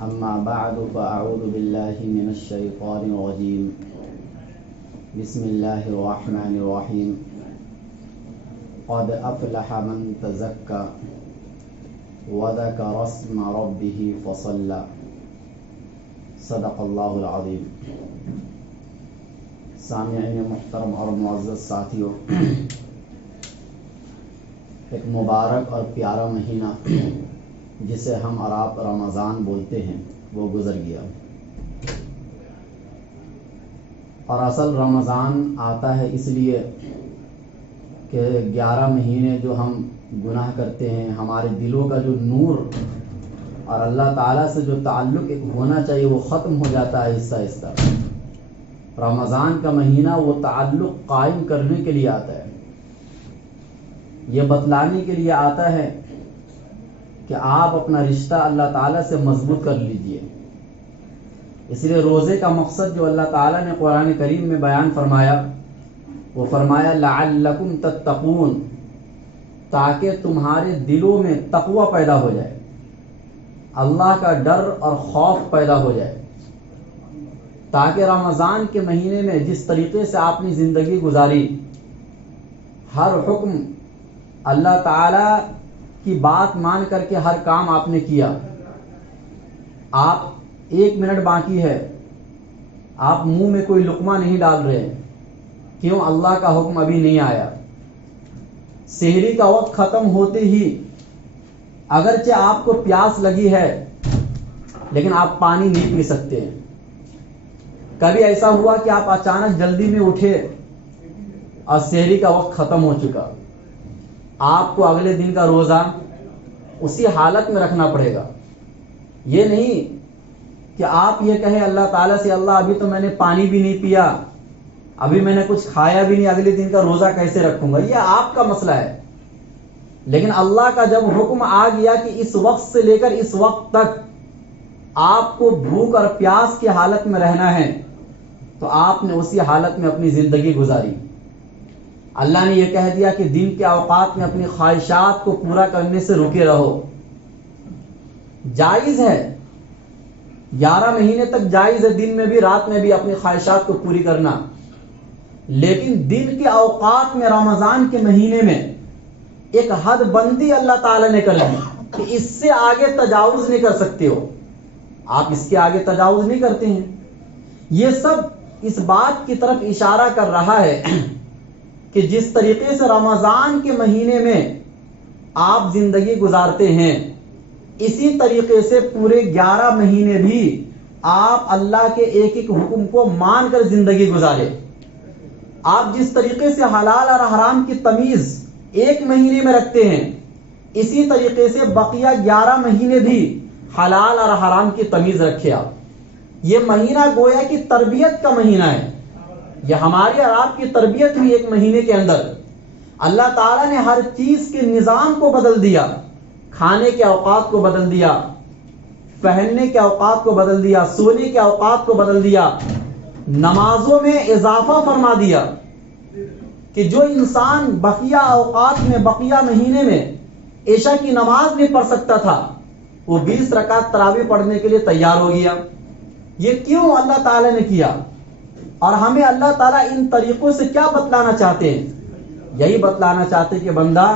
أما بعد فأعوذ بالله من الشيطان الرجيم بسم الله الرحمن الرحيم قد أفلح من تزكى وذكر اسم ربه فصلى صدق الله العظيم. سامعین محترم اور معزز ساتھیوں، ایک مبارک اور پیارا مہینہ جسے ہم اور آپ رمضان بولتے ہیں وہ گزر گیا، اور اصل رمضان آتا ہے اس لیے کہ 11 مہینے جو ہم گناہ کرتے ہیں، ہمارے دلوں کا جو نور اور اللہ تعالیٰ سے جو تعلق ایک ہونا چاہیے وہ ختم ہو جاتا ہے آہستہ آہستہ. رمضان کا مہینہ وہ تعلق قائم کرنے کے لیے آتا ہے، یہ بتلانے کے لیے آتا ہے کہ آپ اپنا رشتہ اللہ تعالیٰ سے مضبوط کر لیجئے. اس لیے روزے کا مقصد جو اللہ تعالیٰ نے قرآن کریم میں بیان فرمایا، وہ فرمایا لعلکم تتقون، تاکہ تمہارے دلوں میں تقوی پیدا ہو جائے، اللہ کا ڈر اور خوف پیدا ہو جائے، تاکہ رمضان کے مہینے میں جس طریقے سے آپ نے زندگی گزاری، ہر حکم اللہ تعالیٰ کی بات مان کر کے ہر کام آپ نے کیا. آپ 1 منٹ باقی ہے، آپ منہ میں کوئی لقمہ نہیں ڈال رہے، کیوں؟ اللہ کا حکم ابھی نہیں آیا. سحری کا وقت ختم ہوتے ہی اگرچہ آپ کو پیاس لگی ہے لیکن آپ پانی نہیں پی سکتے. کبھی ایسا ہوا کہ آپ اچانک جلدی میں اٹھے اور سحری کا وقت ختم ہو چکا، آپ کو اگلے دن کا روزہ اسی حالت میں رکھنا پڑے گا. یہ نہیں کہ آپ یہ کہیں اللہ تعالیٰ سے اللہ ابھی تو میں نے پانی بھی نہیں پیا، ابھی میں نے کچھ کھایا بھی نہیں، اگلے دن کا روزہ کیسے رکھوں گا؟ یہ آپ کا مسئلہ ہے. لیکن اللہ کا جب حکم آ گیا کہ اس وقت سے لے کر اس وقت تک آپ کو بھوک اور پیاس کی حالت میں رہنا ہے، تو آپ نے اسی حالت میں اپنی زندگی گزاری. اللہ نے یہ کہہ دیا کہ دن کے اوقات میں اپنی خواہشات کو پورا کرنے سے رکے رہو. جائز ہے، 11 مہینے تک جائز ہے دن میں بھی رات میں بھی اپنی خواہشات کو پوری کرنا، لیکن دن کے اوقات میں رمضان کے مہینے میں ایک حد بندی اللہ تعالیٰ نے کر دی کہ اس سے آگے تجاوز نہیں کر سکتے ہو. آپ اس کے آگے تجاوز نہیں کرتے ہیں. یہ سب اس بات کی طرف اشارہ کر رہا ہے کہ جس طریقے سے رمضان کے مہینے میں آپ زندگی گزارتے ہیں، اسی طریقے سے پورے 11 مہینے بھی آپ اللہ کے ایک ایک حکم کو مان کر زندگی گزارے. آپ جس طریقے سے حلال اور حرام کی تمیز 1 مہینے میں رکھتے ہیں، اسی طریقے سے بقیہ 11 مہینے بھی حلال اور حرام کی تمیز رکھے. آپ یہ مہینہ گویا کہ تربیت کا مہینہ ہے. یہ ہماری اور آپ کی تربیت ہوئی 1 مہینے کے اندر. اللہ تعالیٰ نے ہر چیز کے نظام کو بدل دیا، کھانے کے اوقات کو بدل دیا، پہننے کے اوقات کو بدل دیا، سونے کے اوقات کو بدل دیا، نمازوں میں اضافہ فرما دیا کہ جو انسان بقیہ اوقات میں بقیہ مہینے میں عشاء کی نماز نہیں پڑھ سکتا تھا، وہ 20 رکعت تراویح پڑھنے کے لیے تیار ہو گیا. یہ کیوں اللہ تعالیٰ نے کیا؟ اور ہمیں اللہ تعالیٰ ان طریقوں سے کیا بتلانا چاہتے ہیں؟ یہی بتلانا چاہتے ہیں کہ بندہ،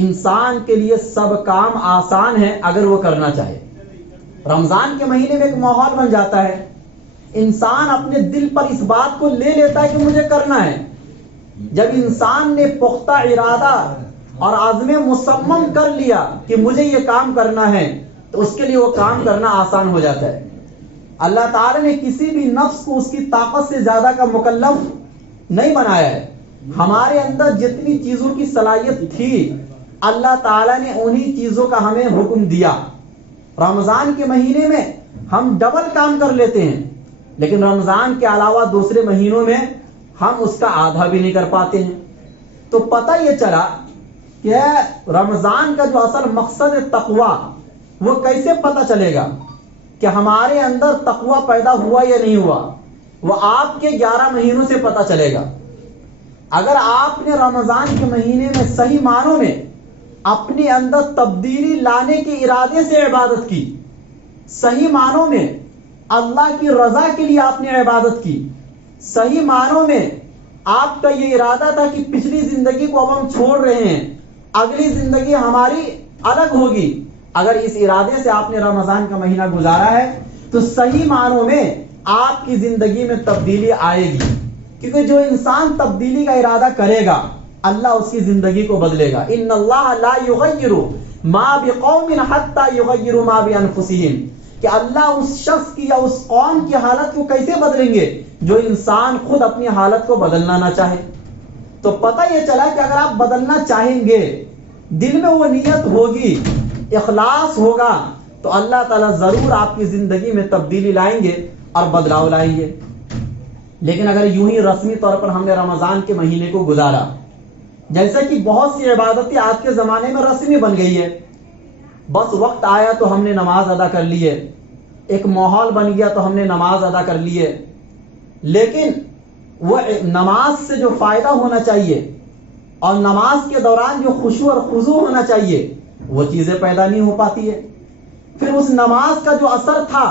انسان کے لیے سب کام آسان ہے اگر وہ کرنا چاہے. رمضان کے مہینے میں ایک ماحول بن جاتا ہے، انسان اپنے دل پر اس بات کو لے لیتا ہے کہ مجھے کرنا ہے. جب انسان نے پختہ ارادہ اور عزم مصمم کر لیا کہ مجھے یہ کام کرنا ہے، تو اس کے لیے وہ کام کرنا آسان ہو جاتا ہے. اللہ تعالیٰ نے کسی بھی نفس کو اس کی طاقت سے زیادہ کا مکلف نہیں بنایا ہے. ہمارے اندر جتنی چیزوں کی صلاحیت تھی، اللہ تعالیٰ نے انہی چیزوں کا ہمیں حکم دیا. رمضان کے مہینے میں ہم ڈبل کام کر لیتے ہیں، لیکن رمضان کے علاوہ دوسرے مہینوں میں ہم اس کا آدھا بھی نہیں کر پاتے ہیں. تو پتہ یہ چلا کہ رمضان کا جو اصل مقصد ہے تقوی، وہ کیسے پتہ چلے گا کہ ہمارے اندر تقوی پیدا ہوا یا نہیں ہوا؟ وہ آپ کے 11 مہینوں سے پتہ چلے گا. اگر آپ نے رمضان کے مہینے میں صحیح معنوں میں اپنے اندر تبدیلی لانے کے ارادے سے عبادت کی، صحیح معنوں میں اللہ کی رضا کے لیے آپ نے عبادت کی، صحیح معنوں میں آپ کا یہ ارادہ تھا کہ پچھلی زندگی کو اب ہم چھوڑ رہے ہیں، اگلی زندگی ہماری الگ ہوگی، اگر اس ارادے سے آپ نے رمضان کا مہینہ گزارا ہے تو صحیح معنوں میں آپ کی زندگی میں تبدیلی آئے گی، کیونکہ جو انسان تبدیلی کا ارادہ کرے گا اللہ اس کی زندگی کو بدلے گا۔ ان اللہ لا یغیر ما بقوم حتی یغیروا ما بانفسہم، کہ اللہ اس شخص کی یا اس قوم کی حالت کو کیسے بدلیں گے جو انسان خود اپنی حالت کو بدلنا نہ چاہے۔ تو پتہ یہ چلا کہ اگر آپ بدلنا چاہیں گے، دل میں وہ نیت ہوگی، اخلاص ہوگا، تو اللہ تعالیٰ ضرور آپ کی زندگی میں تبدیلی لائیں گے اور بدلاؤ لائیں گے۔ لیکن اگر یوں ہی رسمی طور پر ہم نے رمضان کے مہینے کو گزارا، جیسا کہ بہت سی عبادتیں آج کے زمانے میں رسمی بن گئی ہے، بس وقت آیا تو ہم نے نماز ادا کر لی ہے، ایک ماحول بن گیا تو ہم نے نماز ادا کر لی ہے، لیکن وہ نماز سے جو فائدہ ہونا چاہیے اور نماز کے دوران جو خشوع اور خضوع ہونا چاہیے وہ چیزیں پیدا نہیں ہو پاتی ہے۔ پھر اس نماز کا جو اثر تھا،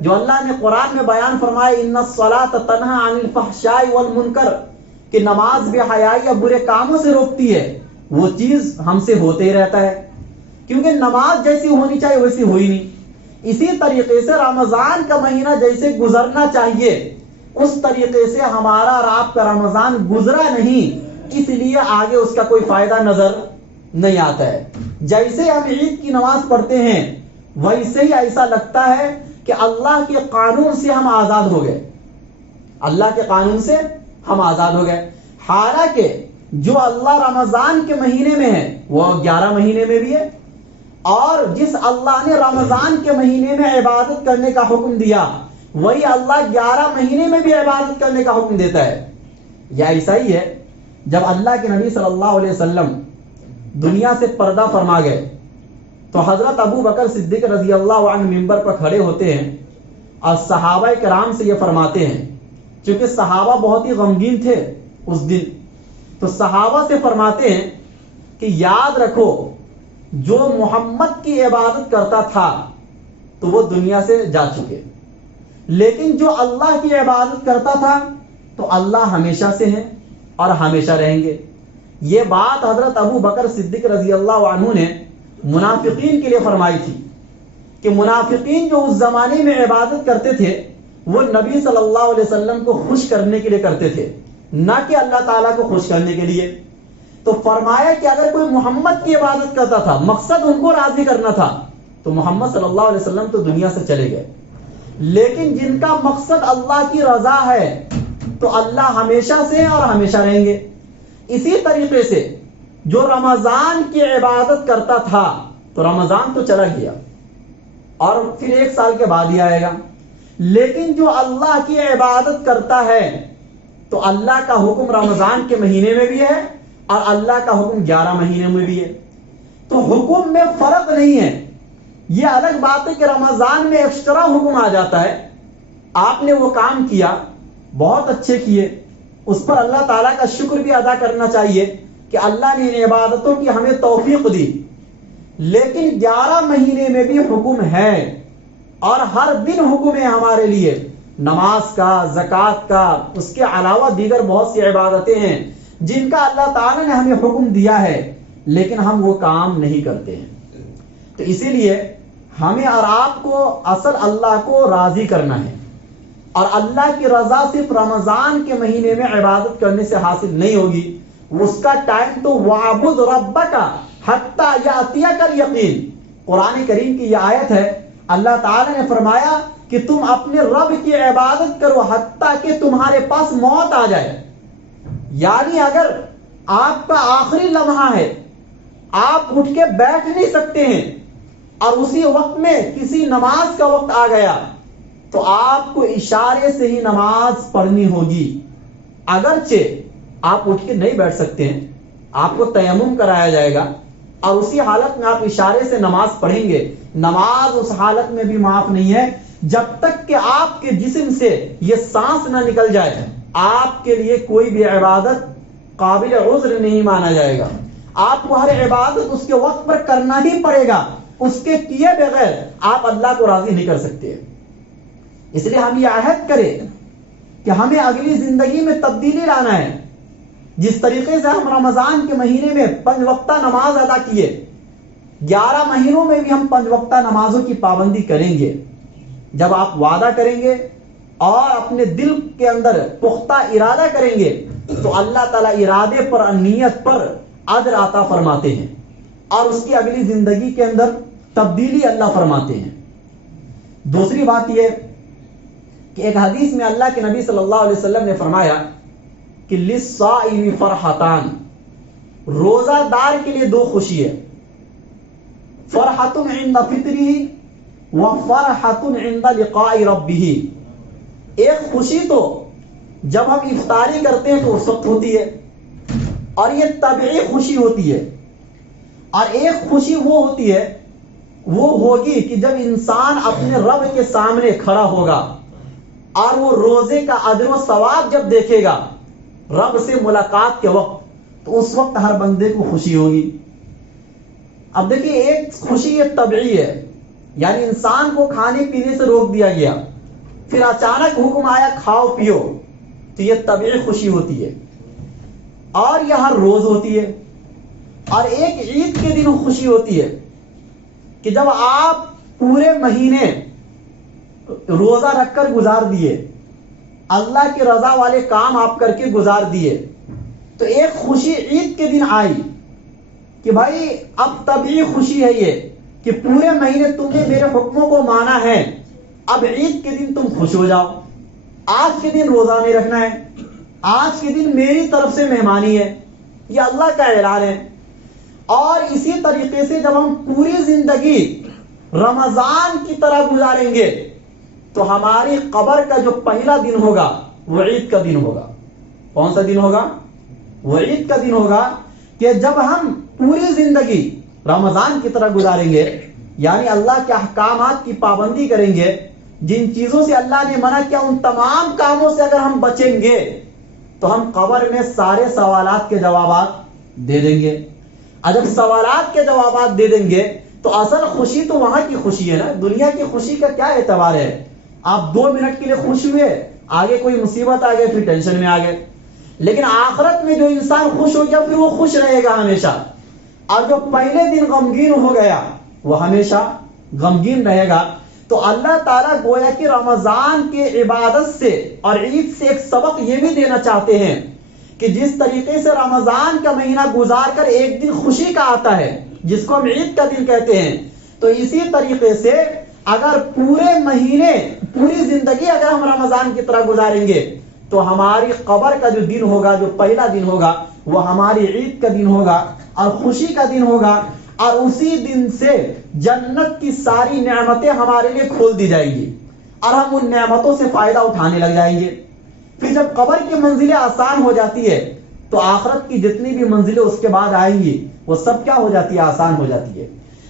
جو اللہ نے قرآن میں بیان فرمایا ان الصلاۃ تنہی عن الفحشاء والمنکر، کہ نماز بے حیائی یا برے کاموں سے روکتی ہے، وہ چیز ہم سے ہوتے ہی رہتا ہے، کیونکہ نماز جیسی ہونی چاہیے ویسی ہوئی نہیں۔ اسی طریقے سے رمضان کا مہینہ جیسے گزرنا چاہیے اس طریقے سے ہمارا اور آپ کا رمضان گزرا نہیں، اس لیے آگے اس کا کوئی فائدہ نظر نہیں آتا ہے۔ جیسے ہم عید کی نماز پڑھتے ہیں ویسے ہی ایسا لگتا ہے کہ اللہ کے قانون سے ہم آزاد ہو گئے، اللہ کے قانون سے ہم آزاد ہو گئے، حالانکہ جو اللہ رمضان کے مہینے میں ہے وہ 11 مہینے میں بھی ہے، اور جس اللہ نے رمضان کے مہینے میں عبادت کرنے کا حکم دیا وہی اللہ 11 مہینے میں بھی عبادت کرنے کا حکم دیتا ہے۔ یا ایسا ہی ہے، جب اللہ کے نبی صلی اللہ علیہ وسلم دنیا سے پردہ فرما گئے تو حضرت ابو بکر صدیق رضی اللہ عنہ منبر پر کھڑے ہوتے ہیں اور صحابہ کرام سے یہ فرماتے ہیں، چونکہ صحابہ بہت ہی غمگین تھے اس دن، تو صحابہ سے فرماتے ہیں کہ یاد رکھو جو محمد کی عبادت کرتا تھا تو وہ دنیا سے جا چکے، لیکن جو اللہ کی عبادت کرتا تھا تو اللہ ہمیشہ سے ہیں اور ہمیشہ رہیں گے۔ یہ بات حضرت ابو بکر صدیق رضی اللہ عنہ نے منافقین کے لیے فرمائی تھی کہ منافقین جو اس زمانے میں عبادت کرتے تھے وہ نبی صلی اللہ علیہ وسلم کو خوش کرنے کے لیے کرتے تھے، نہ کہ اللہ تعالیٰ کو خوش کرنے کے لیے۔ تو فرمایا کہ اگر کوئی محمد کی عبادت کرتا تھا، مقصد ان کو راضی کرنا تھا، تو محمد صلی اللہ علیہ وسلم تو دنیا سے چلے گئے، لیکن جن کا مقصد اللہ کی رضا ہے تو اللہ ہمیشہ سے اور ہمیشہ رہیں گے۔ اسی طریقے سے جو رمضان کی عبادت کرتا تھا تو رمضان تو چلا گیا اور پھر 1 سال کے بعد ہی آئے گا، لیکن جو اللہ کی عبادت کرتا ہے تو اللہ کا حکم رمضان کے مہینے میں بھی ہے اور اللہ کا حکم 11 مہینے میں بھی ہے، تو حکم میں فرق نہیں ہے۔ یہ الگ بات ہے کہ رمضان میں ایکسٹرا حکم آ جاتا ہے، آپ نے وہ کام کیا، بہت اچھے کیے، اس پر اللہ تعالیٰ کا شکر بھی ادا کرنا چاہیے کہ اللہ نے ان عبادتوں کی ہمیں توفیق دی، لیکن 11 مہینے میں بھی حکم ہے اور ہر دن حکم ہے ہمارے لیے، نماز کا، زکوٰۃ کا، اس کے علاوہ دیگر بہت سی عبادتیں ہیں جن کا اللہ تعالیٰ نے ہمیں حکم دیا ہے لیکن ہم وہ کام نہیں کرتے ہیں۔ تو اسی لیے ہمیں اور آپ کو اصل اللہ کو راضی کرنا ہے، اور اللہ کی رضا صرف رمضان کے مہینے میں عبادت کرنے سے حاصل نہیں ہوگی، اس کا ٹائم تو وَاعْبُدْ رَبَّكَ حَتَّى يَأْتِيَكَ الْيَقِينُ، قرآن کریم کی یہ آیت ہے، اللہ تعالیٰ نے فرمایا کہ تم اپنے رب کی عبادت کرو حتیٰ کہ تمہارے پاس موت آ جائے، یعنی اگر آپ کا آخری لمحہ ہے، آپ اٹھ کے بیٹھ نہیں سکتے ہیں اور اسی وقت میں کسی نماز کا وقت آ گیا تو آپ کو اشارے سے ہی نماز پڑھنی ہوگی، اگرچہ آپ اٹھ کے نہیں بیٹھ سکتے ہیں، آپ کو تیمم کرایا جائے گا اور اسی حالت میں آپ اشارے سے نماز پڑھیں گے، نماز اس حالت میں بھی معاف نہیں ہے جب تک کہ آپ کے جسم سے یہ سانس نہ نکل جائے، آپ کے لیے کوئی بھی عبادت قابل عذر نہیں مانا جائے گا۔ آپ کو ہر عبادت اس کے وقت پر کرنا ہی پڑے گا، اس کے کیے بغیر آپ اللہ کو راضی نہیں کر سکتے۔ اس لیے ہم یہ عہد کریں کہ ہمیں اگلی زندگی میں تبدیلی لانا ہے۔ جس طریقے سے ہم رمضان کے مہینے میں 5 وقتہ نماز ادا کیے، 11 مہینوں میں بھی ہم 5 وقتہ نمازوں کی پابندی کریں گے۔ جب آپ وعدہ کریں گے اور اپنے دل کے اندر پختہ ارادہ کریں گے تو اللہ تعالیٰ ارادے پر اور نیت پر اجر عطا فرماتے ہیں اور اس کی اگلی زندگی کے اندر تبدیلی اللہ فرماتے ہیں۔ دوسری بات یہ کہ ایک حدیث میں اللہ کے نبی صلی اللہ علیہ وسلم نے فرمایا کہ للصائم فرحتان، روزہ دار کے لیے 2 خوشی ہے، فرحۃ عند فطرہ وفرحۃ عند لقاء ربہ۔ ایک خوشی تو جب ہم افطاری کرتے ہیں تو اس وقت ہوتی ہے اور یہ طبعی خوشی ہوتی ہے، اور ایک خوشی وہ ہوتی ہے، وہ ہوگی کہ جب انسان اپنے رب کے سامنے کھڑا ہوگا اور وہ روزے کا اجر و ثواب جب دیکھے گا رب سے ملاقات کے وقت، تو اس وقت ہر بندے کو خوشی ہوگی۔ اب دیکھیے، ایک خوشی یہ طبعی ہے، یعنی انسان کو کھانے پینے سے روک دیا گیا، پھر اچانک حکم آیا کھاؤ پیو، تو یہ طبعی خوشی ہوتی ہے اور یہ ہر روز ہوتی ہے۔ اور ایک عید کے دن خوشی ہوتی ہے کہ جب آپ پورے مہینے روزہ رکھ کر گزار دیے، اللہ کی رضا والے کام آپ کر کے گزار دیے، تو ایک خوشی عید کے دن آئی کہ بھائی اب طبعی خوشی ہے یہ کہ پورے مہینے تم نے میرے حکموں کو مانا ہے، اب عید کے دن تم خوش ہو جاؤ، آج کے دن روزہ نہیں رکھنا ہے، آج کے دن میری طرف سے مہمانی ہے، یہ اللہ کا اعلان ہے۔ اور اسی طریقے سے جب ہم پوری زندگی رمضان کی طرح گزاریں گے تو ہماری قبر کا جو پہلا دن ہوگا وہ عید کا دن ہوگا۔ کون سا دن ہوگا؟ وہ عید کا دن ہوگا کہ جب ہم پوری زندگی رمضان کی طرح گزاریں گے، یعنی اللہ کے احکامات کی پابندی کریں گے، جن چیزوں سے اللہ نے منع کیا ان تمام کاموں سے اگر ہم بچیں گے تو ہم قبر میں سارے سوالات کے جوابات دے دیں گے۔ اور جب سوالات کے جوابات دے دیں گے تو اصل خوشی تو وہاں کی خوشی ہے نا، دنیا کی خوشی کا کیا اعتبار ہے؟ آپ 2 منٹ کے لیے خوش ہوئے، آگے کوئی مصیبت آ گئی پھر ٹینشن میں آ گئے، لیکن آخرت میں جو انسان خوش ہو گیا پھر وہ خوش رہے گا ہمیشہ، اور جو پہلے دن غمگین ہو گیا وہ ہمیشہ غمگین رہے گا۔ تو اللہ تعالیٰ گویا کہ رمضان کے عبادت سے اور عید سے ایک سبق یہ بھی دینا چاہتے ہیں کہ جس طریقے سے رمضان کا مہینہ گزار کر ایک دن خوشی کا آتا ہے جس کو ہم عید کا دن کہتے ہیں، تو اسی طریقے سے اگر پورے مہینے پوری زندگی اگر ہم رمضان کی طرح گزاریں گے تو ہماری قبر کا جو دن ہوگا، جو پہلا دن ہوگا، وہ ہماری عید کا دن ہوگا اور خوشی کا دن ہوگا، اور اسی دن سے جنت کی ساری نعمتیں ہمارے لیے کھول دی جائیں گی اور ہم ان نعمتوں سے فائدہ اٹھانے لگ جائیں گے۔ پھر جب قبر کی منزلیں آسان ہو جاتی ہے تو آخرت کی جتنی بھی منزلیں اس کے بعد آئیں گی وہ سب کیا ہو جاتی ہے؟ آسان ہو جاتی ہے۔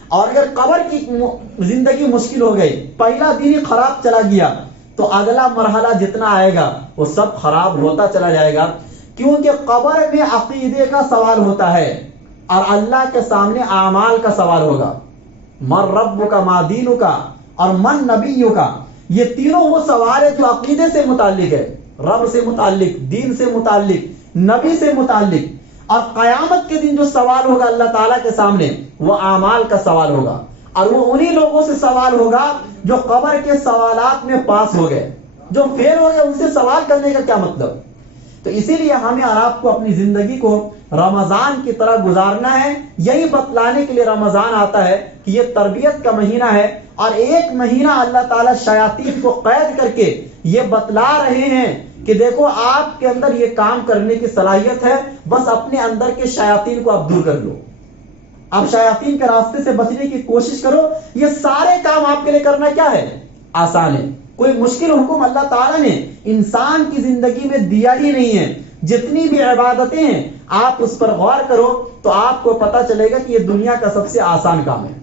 اور اگر قبر کی زندگی مشکل ہو گئی، پہلا دن ہی خراب چلا گیا، تو اگلا مرحلہ جتنا آئے گا وہ سب خراب ہوتا چلا جائے گا، کیونکہ قبر میں عقیدے کا سوال ہوتا ہے اور اللہ کے سامنے اعمال کا سوال ہوگا۔ من رب کا، ما دین کا اور من نبی کا، یہ تینوں وہ سوال ہے جو عقیدے سے متعلق ہے، رب سے متعلق، دین سے متعلق، نبی سے متعلق۔ اور قیامت کے دن جو سوال ہوگا اللہ تعالیٰ کے سامنے وہ اعمال کا سوال ہوگا، اور وہ انہی لوگوں سے سوال ہوگا جو قبر کے سوالات میں پاس ہو گئے، جو فیل ہو گئے ان سے سوال کرنے کا کیا مطلب؟ تو اسی لیے ہمیں اور آپ کو اپنی زندگی کو رمضان کی طرح گزارنا ہے۔ یہی بتلانے کے لیے رمضان آتا ہے کہ یہ تربیت کا مہینہ ہے، اور ایک مہینہ اللہ تعالیٰ شیاطین کو قید کر کے یہ بتلا رہے ہیں کہ دیکھو آپ کے اندر یہ کام کرنے کی صلاحیت ہے، بس اپنے اندر کے شیاطین کو آپ دور کر لو، آپ شیاطین کے راستے سے بچنے کی کوشش کرو۔ یہ سارے کام آپ کے لیے کرنا کیا ہے؟ آسان ہے۔ کوئی مشکل حکم اللہ تعالیٰ نے انسان کی زندگی میں دیا ہی نہیں ہے۔ جتنی بھی عبادتیں ہیں آپ اس پر غور کرو تو آپ کو پتا چلے گا کہ یہ دنیا کا سب سے آسان کام ہے۔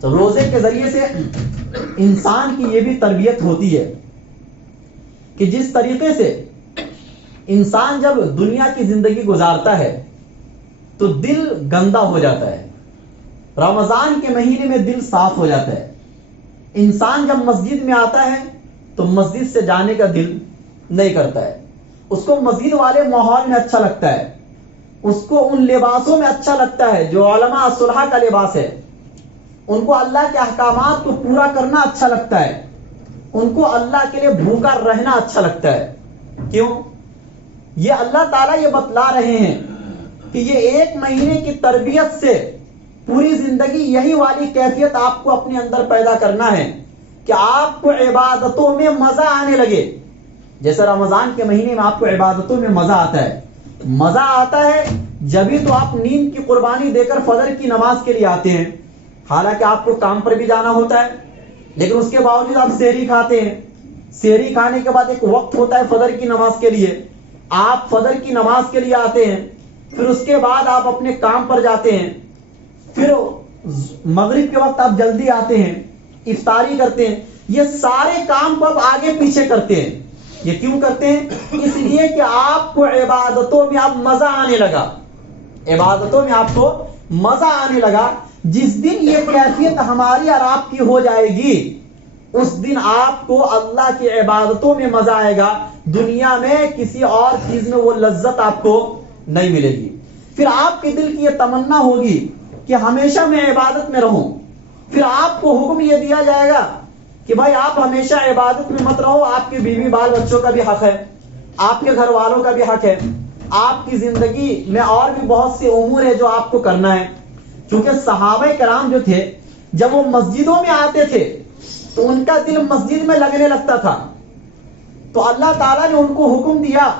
تو روزے کے ذریعے سے انسان کی یہ بھی تربیت ہوتی ہے کہ جس طریقے سے انسان جب دنیا کی زندگی گزارتا ہے تو دل گندا ہو جاتا ہے. رمضان کے مہینے میں دل صاف ہو جاتا ہے. انسان جب مسجد میں آتا ہے تو مسجد سے جانے کا دل نہیں کرتا ہے. اس کو مسجد والے ماحول میں اچھا لگتا ہے, اس کو ان لباسوں میں اچھا لگتا ہے جو علماء صلحہ کا لباس ہے. ان کو اللہ کے احکامات کو پورا کرنا اچھا لگتا ہے, ان کو اللہ کے لیے بھوکا رہنا اچھا لگتا ہے. کیوں؟ یہ اللہ تعالیٰ یہ بتلا رہے ہیں کہ یہ ایک مہینے کی تربیت سے پوری زندگی یہی والی کیفیت آپ کو اپنے اندر پیدا کرنا ہے کہ آپ کو عبادتوں میں مزہ آنے لگے. جیسے رمضان کے مہینے میں آپ کو عبادتوں میں مزہ آتا ہے. مزہ آتا ہے جبھی تو آپ نیند کی قربانی دے کر فجر کی نماز کے لیے آتے ہیں. حالانکہ آپ کو کام پر بھی جانا ہوتا ہے, لیکن اس کے باوجود آپ سحری کھاتے ہیں. سحری کھانے کے بعد ایک وقت ہوتا ہے فجر کی نماز کے لیے. آپ فجر کی نماز کے لیے آتے ہیں, پھر اس کے بعد آپ اپنے کام پر جاتے ہیں. پھر مغرب کے وقت آپ جلدی آتے ہیں, افطاری کرتے ہیں. یہ سارے کام کو آپ آگے پیچھے کرتے ہیں. یہ کیوں کرتے ہیں؟ اس لیے کہ آپ کو عبادتوں میں اب مزہ آنے لگا. عبادتوں میں آپ کو مزہ آنے لگا. جس دن یہ کیفیت ہماری اور آپ کی ہو جائے گی, اس دن آپ کو اللہ کی عبادتوں میں مزہ آئے گا. دنیا میں کسی اور چیز میں وہ لذت آپ کو نہیں ملے گی. پھر آپ کے دل کی یہ تمنا ہوگی کہ ہمیشہ میں عبادت میں رہوں. پھر آپ کو حکم یہ دیا جائے گا کہ بھائی آپ ہمیشہ عبادت میں مت رہو, آپ کے بیوی بال بچوں کا بھی حق ہے, آپ کے گھر والوں کا بھی حق ہے, آپ کی زندگی میں اور بھی بہت سے امور ہے جو آپ کو کرنا ہے. کیونکہ صحابہ کرام جو تھے جب وہ مسجدوں میں آتے تھے تو ان کا دل مسجد میں لگنے لگتا تھا. تو اللہ تعالیٰ نے ان کو حکم دیا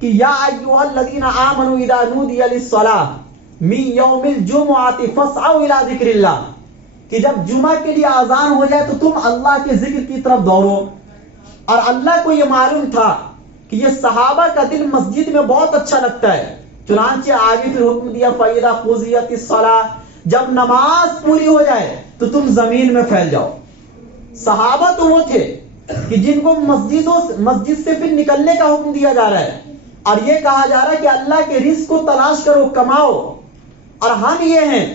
کہ یا ایھا الذین آمنوا اذا نودی للصلاۃ من یوم الجمعۃ فاسعوا الی ذکر اللہ, کہ جب جمعہ کے لیے اذان ہو جائے تو تم اللہ کے ذکر کی طرف دوڑو. اور اللہ کو یہ معلوم تھا کہ یہ صحابہ کا دل مسجد میں بہت اچھا لگتا ہے. چنانچہ آگے پھر حکم دیا فَإِذَا قُضِيَتِ الصَّلَاةُ, جب نماز پوری ہو جائے تو تم زمین میں پھیل جاؤ. صحابہ تو وہ تھے کہ جن کو مسجد سے پھر نکلنے کا حکم دیا جا رہا ہے, اور یہ کہا جا رہا ہے کہ اللہ کے رزق کو تلاش کرو, کماؤ. اور ہم یہ ہیں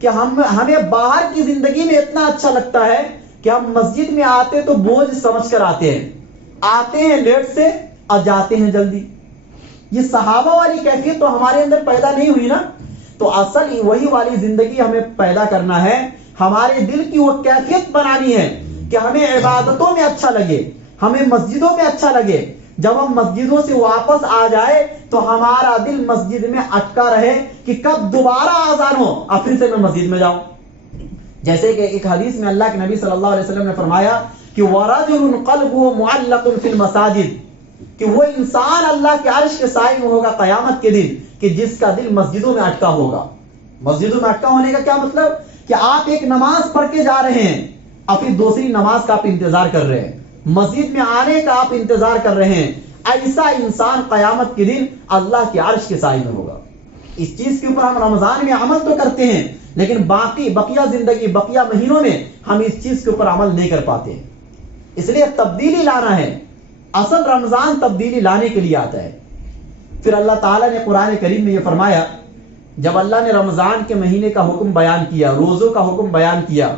کہ ہمیں باہر کی زندگی میں اتنا اچھا لگتا ہے کہ ہم مسجد میں آتے تو بوجھ سمجھ کر آتے ہیں, آتے ہیں لیٹ سے اور جاتے ہیں جلدی. یہ صحابہ والی کیفیت تو ہمارے اندر پیدا نہیں ہوئی نا. تو اصل وہی والی زندگی ہمیں پیدا کرنا ہے, ہمارے دل کی وہ کیفیت بنانی ہے کہ ہمیں عبادتوں میں اچھا لگے, ہمیں مسجدوں میں اچھا لگے. جب ہم مسجدوں سے واپس آ جائے تو ہمارا دل مسجد میں اٹکا رہے کہ کب دوبارہ آزان ہو اور پھر سے میں مسجد میں جاؤں. جیسے کہ ایک حدیث میں اللہ کے نبی صلی اللہ علیہ وسلم نے فرمایا کہ وَرَجُلٌ قَلْبُهُ مُعَلَّقٌ فِي الْمَسَاجِدِ, کہ وہ انسان اللہ کے عرش کے سائے میں ہوگا قیامت کے دن کہ جس کا دل مسجدوں میں اٹکا ہوگا. مسجدوں میں اٹکا ہونے کا کیا مطلب؟ کہ آپ ایک نماز پڑھ کے جا رہے ہیں اور پھر دوسری نماز کا آپ انتظار کر رہے ہیں, مسجد میں آنے کا آپ انتظار کر رہے ہیں. ایسا انسان قیامت کے دن اللہ کے عرش کے سائے میں ہوگا. اس چیز کے اوپر ہم رمضان میں عمل تو کرتے ہیں, لیکن بقیہ زندگی بقیہ مہینوں میں ہم اس چیز کے اوپر عمل نہیں کر پاتے. اس لیے تبدیلی لانا ہے. اصل رمضان تبدیلی لانے کے لیے آتا ہے. پھر اللہ تعالیٰ نے قرآن کریم میں یہ فرمایا, جب اللہ نے رمضان کے مہینے کا حکم بیان کیا, روزوں کا حکم بیان کیا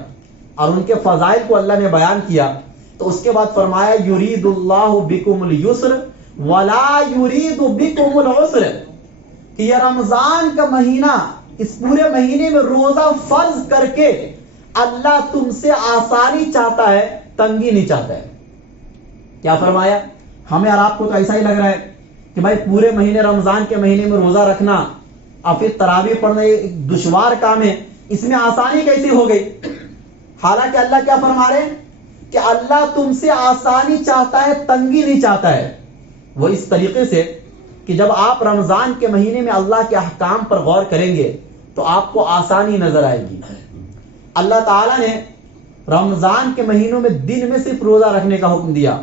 اور ان کے فضائل کو اللہ نے بیان کیا, تو اس کے بعد فرمایا یرید اللہ بکم اليسر ولا یرید بکم العسر, کہ یہ رمضان کا مہینہ, اس پورے مہینے میں روزہ فرض کر کے اللہ تم سے آسانی چاہتا ہے, تنگی نہیں چاہتا ہے. کیا فرمایا؟ ہمیں اور آپ کو تو ایسا ہی لگ رہا ہے کہ بھائی پورے مہینے رمضان کے مہینے میں روزہ رکھنا اور پھر تراویح پڑھنا ایک دشوار کام ہے, اس میں آسانی کیسی ہو گئی. حالانکہ اللہ کیا فرما رہے ہیں کہ اللہ تم سے آسانی چاہتا ہے, تنگی نہیں چاہتا ہے. وہ اس طریقے سے کہ جب آپ رمضان کے مہینے میں اللہ کے احکام پر غور کریں گے تو آپ کو آسانی نظر آئے گی. اللہ تعالیٰ نے رمضان کے مہینوں میں دن میں صرف روزہ رکھنے کا حکم دیا,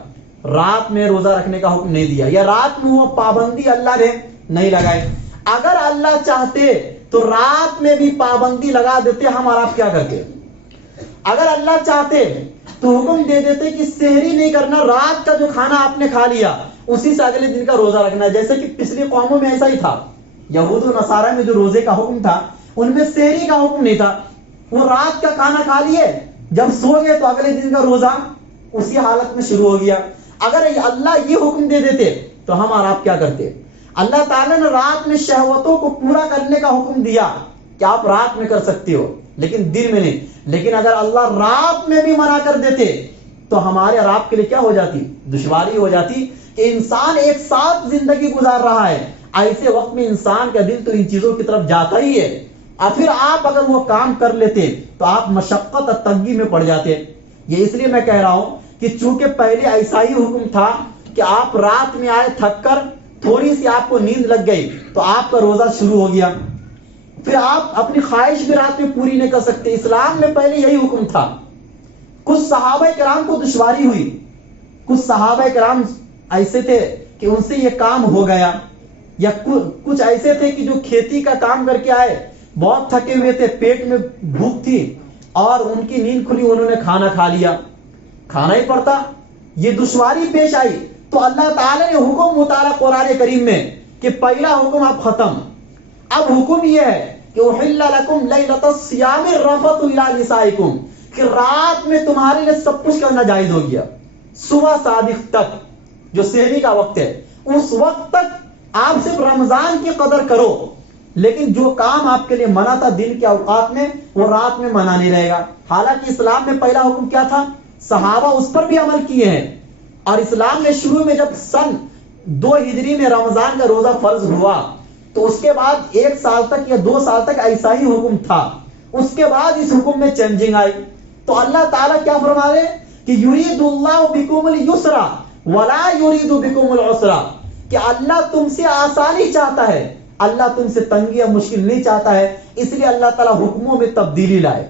رات میں روزہ رکھنے کا حکم نہیں دیا, یا رات میں وہ پابندی اللہ نے نہیں لگائی. اگر اللہ چاہتے تو رات میں بھی پابندی لگا دیتے, ہم اور آپ کیا کرتے؟ اگر اللہ چاہتے تو حکم دے دیتے کہ سحری نہیں کرنا, رات کا جو کھانا آپ نے کھا لیا اسی سے اگلے دن کا روزہ رکھنا. جیسے کہ پچھلی قوموں میں ایسا ہی تھا یہود و نصارہ میں جو روزے کا حکم تھا ان میں سحری کا حکم نہیں تھا. وہ رات کا کھانا کھا لیے, جب سو گئے تو اگلے دن کا روزہ اسی حالت میں شروع ہو گیا. اگر اللہ یہ حکم دے دیتے تو ہم اور آپ کیا کرتے؟ اللہ تعالیٰ نے رات میں شہوتوں کو پورا کرنے کا حکم دیا کہ آپ رات میں کر سکتے ہو لیکن دن میں نہیں. لیکن اگر اللہ رات میں بھی منع کر دیتے تو ہمارے اور آپ کے لیے کیا ہو جاتی؟ دشواری ہو جاتی کہ انسان ایک ساتھ زندگی گزار رہا ہے, ایسے وقت میں انسان کا دل تو ان چیزوں کی طرف جاتا ہی ہے, اور پھر آپ اگر وہ کام کر لیتے تو آپ مشقت اور تنگی میں پڑ جاتے. یہ اس لیے میں کہہ رہا ہوں کہ چونکہ پہلے ایسا ہی حکم تھا کہ آپ رات میں آئے تھک کر, تھوڑی سی آپ کو نیند لگ گئی تو آپ کا روزہ شروع ہو گیا, پھر آپ اپنی خواہش بھی رات میں پوری نہیں کر سکتے. اسلام میں پہلے یہی حکم تھا. کچھ صحابہ کرام کو دشواری ہوئی, کچھ صحابہ کرام ایسے تھے کہ ان سے یہ کام ہو گیا, یا کچھ ایسے تھے کہ جو کھیتی کا کام کر کے آئے, بہت تھکے ہوئے تھے, پیٹ میں بھوک تھی اور ان کی نیند کھلی, انہوں نے کھانا کھا لیا, کھانا ہی پڑتا. یہ دشواری پیش آئی تو اللہ تعالی نے حکم اتارا قرآن کریم میں کہ پہلا حکم اب ختم. اب حکم یہ ہے کہ احل لکم لیلۃ الصیام الرفث الی نسائکم, کہ رات میں تمہارے لیے سب کچھ کرنا جائز ہو گیا. صبح صادق تک جو سحری کا وقت ہے اس وقت تک آپ صرف رمضان کی قدر کرو, لیکن جو کام آپ کے لیے منع تھا دن کے اوقات میں وہ رات میں منع نہیں رہے گا. حالانکہ اسلام میں پہلا حکم کیا تھا؟ صحابہ اس پر بھی عمل کیے ہیں, اور اسلام میں شروع میں جب سن 2 ہجری میں رمضان کا روزہ فرض ہوا تو اس کے بعد 1 سال تک یا 2 سال تک ایسا ہی حکم تھا. اس کے بعد اس حکم میں چینجنگ آئی. تو اللہ تعالیٰ کیا فرما رہے کہ یرید اللہ بکم اليسر ولا یرید بکم العسر, کہ اللہ تم سے آسانی چاہتا ہے, اللہ تم سے تنگی یا مشکل نہیں چاہتا ہے. اس لیے اللہ تعالیٰ حکموں میں تبدیلی لائے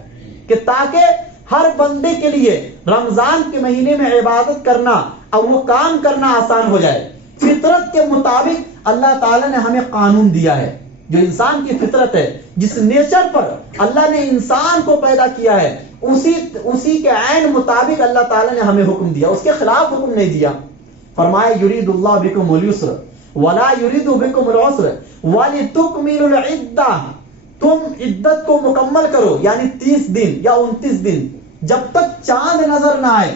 کہ تاکہ ہر بندے کے لیے رمضان کے مہینے میں عبادت کرنا اور وہ کام کرنا آسان ہو جائے. فطرت کے مطابق اللہ تعالیٰ نے ہمیں قانون دیا ہے, جو انسان کی فطرت ہے, جس نیچر پر اللہ نے انسان کو پیدا کیا ہے, اسی کے عین مطابق اللہ تعالیٰ نے ہمیں حکم دیا, اس کے خلاف حکم نہیں دیا. فرمایا یرید اللہ بکم اليسر ولا یرید بکم العسر ولتکملوا العدہ, تم عدت کو مکمل کرو, یعنی 30 دن یا 29 دن, جب تک چاند نظر نہ آئے.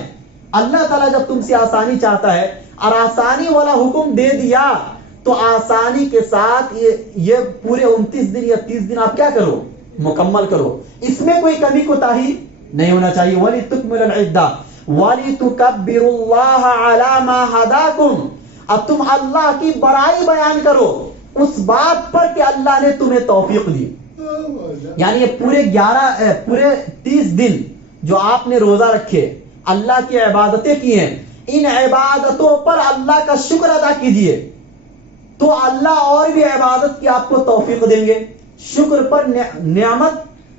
اللہ تعالیٰ جب تم سے آسانی چاہتا ہے اور آسانی والا حکم دے دیا تو آسانی کے ساتھ یہ پورے 29 دن یا 30 دن آپ کیا کرو؟ مکمل کرو. اس میں کوئی کمی کوتاہی نہیں ہونا چاہیے. وَلِتُكْمِلُ الْعِدَّةَ وَلِتُكَبِّرُوا اللَّهَ عَلَى مَا هَدَاكُمْ, اب تم اللہ کی بڑائی بیان کرو اس بات پر کہ اللہ نے تمہیں توفیق دی. یعنی یہ پورے 30 دن جو آپ نے روزہ رکھے, اللہ کی عبادتیں کی ہیں, ان عبادتوں پر اللہ کا شکر ادا کیجئے تو اللہ اور بھی عبادت کی آپ کو توفیق دیں گے. شکر پر نعمت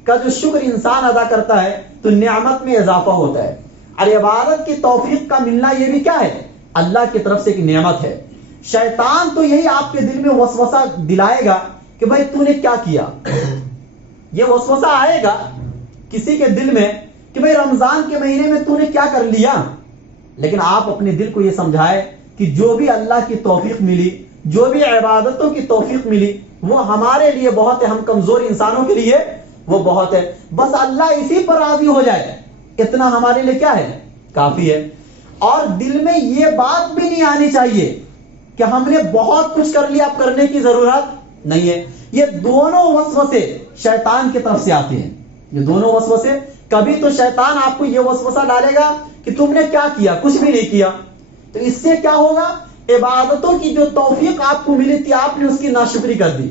کا جو شکر انسان ادا کرتا ہے تو نعمت میں اضافہ ہوتا ہے, اور عبادت کی توفیق کا ملنا یہ بھی کیا ہے؟ اللہ کی طرف سے ایک نعمت ہے. شیطان تو یہی آپ کے دل میں وسوسہ دلائے گا کہ بھائی تو نے کیا کیا. یہ وسوسہ آئے گا کسی کے دل میں کہ بھائی رمضان کے مہینے میں تو نے کیا کر لیا. لیکن آپ اپنے دل کو یہ سمجھائے کہ جو بھی اللہ کی توفیق ملی, جو بھی عبادتوں کی توفیق ملی, وہ ہمارے لیے بہت ہے, ہم کمزور انسانوں کے لیے وہ بہت ہے. بس اللہ اسی پر راضی ہو جائے, اتنا ہمارے لیے کیا ہے؟ کافی ہے. اور دل میں یہ بات بھی نہیں آنی چاہیے کہ ہم نے بہت کچھ کر لیا, اب کرنے کی ضرورت نہیں ہے. یہ دونوں وسوسے شیطان کی طرف سے آتے ہیں. یہ دونوں وسوسے, کبھی تو شیطان آپ کو یہ وسوسہ ڈالے گا کہ تم نے کیا کیا, کچھ بھی نہیں کیا. تو اس سے کیا ہوگا؟ عبادتوں کی جو توفیق آپ کو ملی تھی آپ نے اس کی ناشکری کر دی,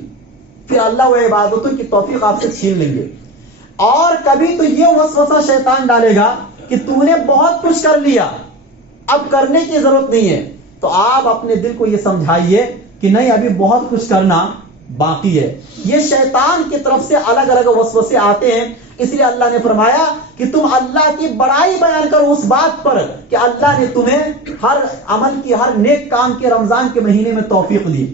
پھر اللہ وہ عبادتوں کی توفیق آپ سے چھین لیں گے. اور کبھی تو یہ وسوسہ شیطان ڈالے گا کہ تو نے بہت کچھ کر لیا, اب کرنے کی ضرورت نہیں ہے. تو آپ اپنے دل کو یہ سمجھائیے کہ نہیں, ابھی بہت کچھ کرنا باقی ہے. یہ شیطان کی طرف سے الگ الگ وسوسے آتے ہیں. اس لیے اللہ نے فرمایا کہ تم اللہ کی بڑائی بیان کرو اس بات پر کہ اللہ نے تمہیں ہر عمل کی, ہر نیک کام کے رمضان کے مہینے میں توفیق دی.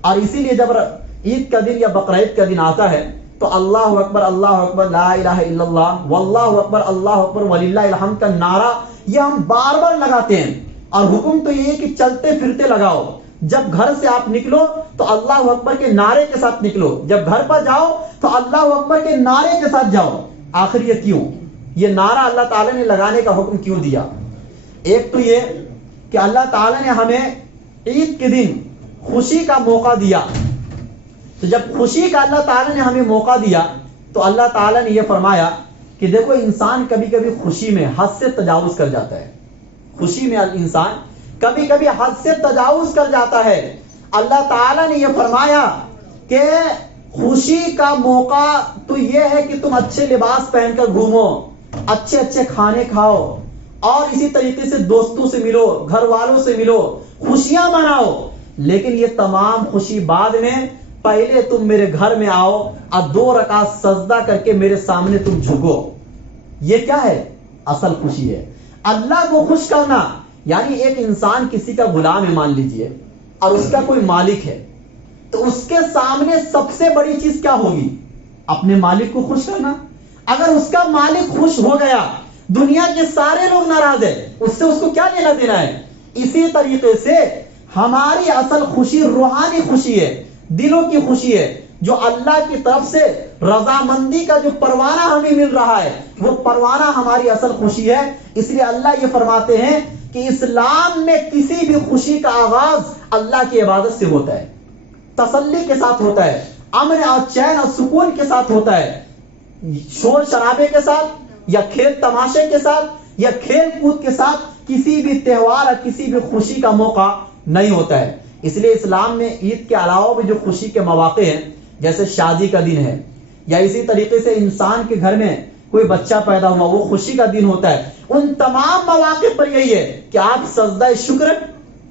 اور اسی لیے جب عید کا دن یا بقرعید کا دن آتا ہے تو اللہ اکبر لا الہ الا اللہ واللہ اکبر وللہ الحمد کا نعرہ یہ ہم بار بار لگاتے ہیں. اور حکم تو یہ ہے کہ چلتے پھرتے لگاؤ, جب گھر سے آپ نکلو تو اللہ اکبر کے نعرے کے ساتھ نکلو، جب گھر پر جاؤ تو اللہ اکبر کے نعرے کے ساتھ جاؤ۔ آخر یہ کیوں؟ یہ نعرہ اللہ تعالیٰ نے لگانے کا حکم کیوں دیا؟ ایک تو یہ کہ اللہ تعالیٰ نے ہمیں عید کے دن خوشی کا موقع دیا، تو جب خوشی کا اللہ تعالیٰ نے ہمیں موقع دیا تو اللہ تعالیٰ نے یہ فرمایا کہ دیکھو انسان کبھی کبھی خوشی میں حد سے تجاوز کر جاتا ہے، خوشی میں انسان کبھی کبھی حد سے تجاوز کر جاتا ہے۔ اللہ تعالیٰ نے یہ فرمایا کہ خوشی کا موقع تو یہ ہے کہ تم اچھے لباس پہن کر گھومو، اچھے اچھے کھانے کھاؤ، اور اسی طریقے سے دوستوں سے ملو، گھر والوں سے ملو، خوشیاں مناؤ، لیکن یہ تمام خوشی بعد میں پہلے تم میرے گھر میں آؤ اور 2 رکعت سجدہ کر کے میرے سامنے تم جھکو۔ یہ کیا ہے؟ اصل خوشی ہے اللہ کو خوش کرنا۔ یعنی ایک انسان کسی کا غلام ہے مان لیجئے، اور اس کا کوئی مالک ہے، تو اس کے سامنے سب سے بڑی چیز کیا ہوگی؟ اپنے مالک کو خوش کرنا۔ اگر اس کا مالک خوش ہو گیا، دنیا کے سارے لوگ ناراض ہیں، اس سے اس کو کیا لینا دینا ہے؟ اسی طریقے سے ہماری اصل خوشی روحانی خوشی ہے، دلوں کی خوشی ہے، جو اللہ کی طرف سے رضامندی کا جو پروانہ ہمیں مل رہا ہے، وہ پروانہ ہماری اصل خوشی ہے۔ اس لیے اللہ یہ فرماتے ہیں کہ اسلام میں کسی بھی خوشی کا آغاز اللہ کی عبادت سے ہوتا ہے، تسلی کے ساتھ ہوتا ہے، امن اور چین اور سکون کے ساتھ ہوتا ہے، شور شرابے کے ساتھ یا کھیل تماشے کے ساتھ یا کھیل کود کے ساتھ کسی بھی تہوار اور کسی بھی خوشی کا موقع نہیں ہوتا ہے۔ اس لیے اسلام میں عید کے علاوہ بھی جو خوشی کے مواقع ہیں، جیسے شادی کا دن ہے، یا اسی طریقے سے انسان کے گھر میں کوئی بچہ پیدا ہوا، وہ خوشی کا دن ہوتا ہے، ان تمام مواقع پر یہی ہے کہ آپ سجدہ شکر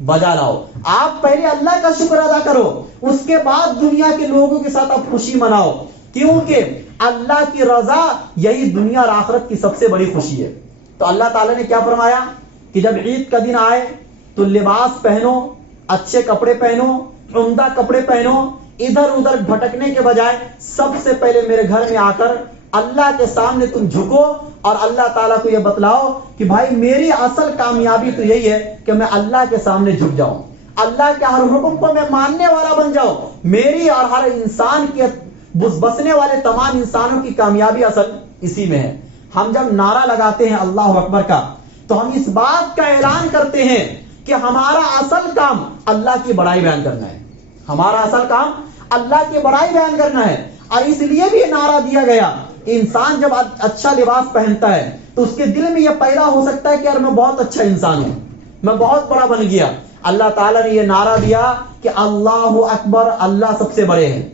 بجا لاؤ، آپ پہلے اللہ کا شکر ادا کرو، اس کے بعد دنیا کے لوگوں کے ساتھ آپ خوشی مناؤ، کیونکہ اللہ کی رضا یہی دنیا اور آخرت کی سب سے بڑی خوشی ہے۔ تو اللہ تعالیٰ نے کیا فرمایا کہ جب عید کا دن آئے تو لباس پہنو، اچھے کپڑے پہنو، عمدہ کپڑے پہنو، ادھر ادھر بھٹکنے کے بجائے سب سے پہلے میرے گھر میں آ کر اللہ کے سامنے تم جھکو اور اللہ تعالیٰ کو یہ بتلاؤ کہ بھائی میری اصل کامیابی تو یہی ہے کہ میں اللہ کے سامنے جھک جاؤں، اللہ کے ہر حکم کو میں ماننے والا بن جاؤں۔ میری اور ہر انسان کے بسنے والے تمام انسانوں کی کامیابی اصل اسی میں ہے۔ ہم جب نعرہ لگاتے ہیں اللہ اکبر کا، تو ہم اس بات کا اعلان کرتے ہیں کہ ہمارا اصل کام اللہ کی بڑائی بیان کرنا ہے، ہمارا اصل کام اللہ کی بڑائی بیان کرنا ہے۔ اور اس لیے بھی یہ نعرہ دیا گیا کہ انسان جب اچھا لباس پہنتا ہے تو اس کے دل میں یہ پیدا ہو سکتا ہے کہ یار میں بہت اچھا انسان ہوں، میں بہت بڑا بن گیا۔ اللہ تعالیٰ نے یہ نعرہ دیا کہ اللہ اکبر، اللہ سب سے بڑے ہیں۔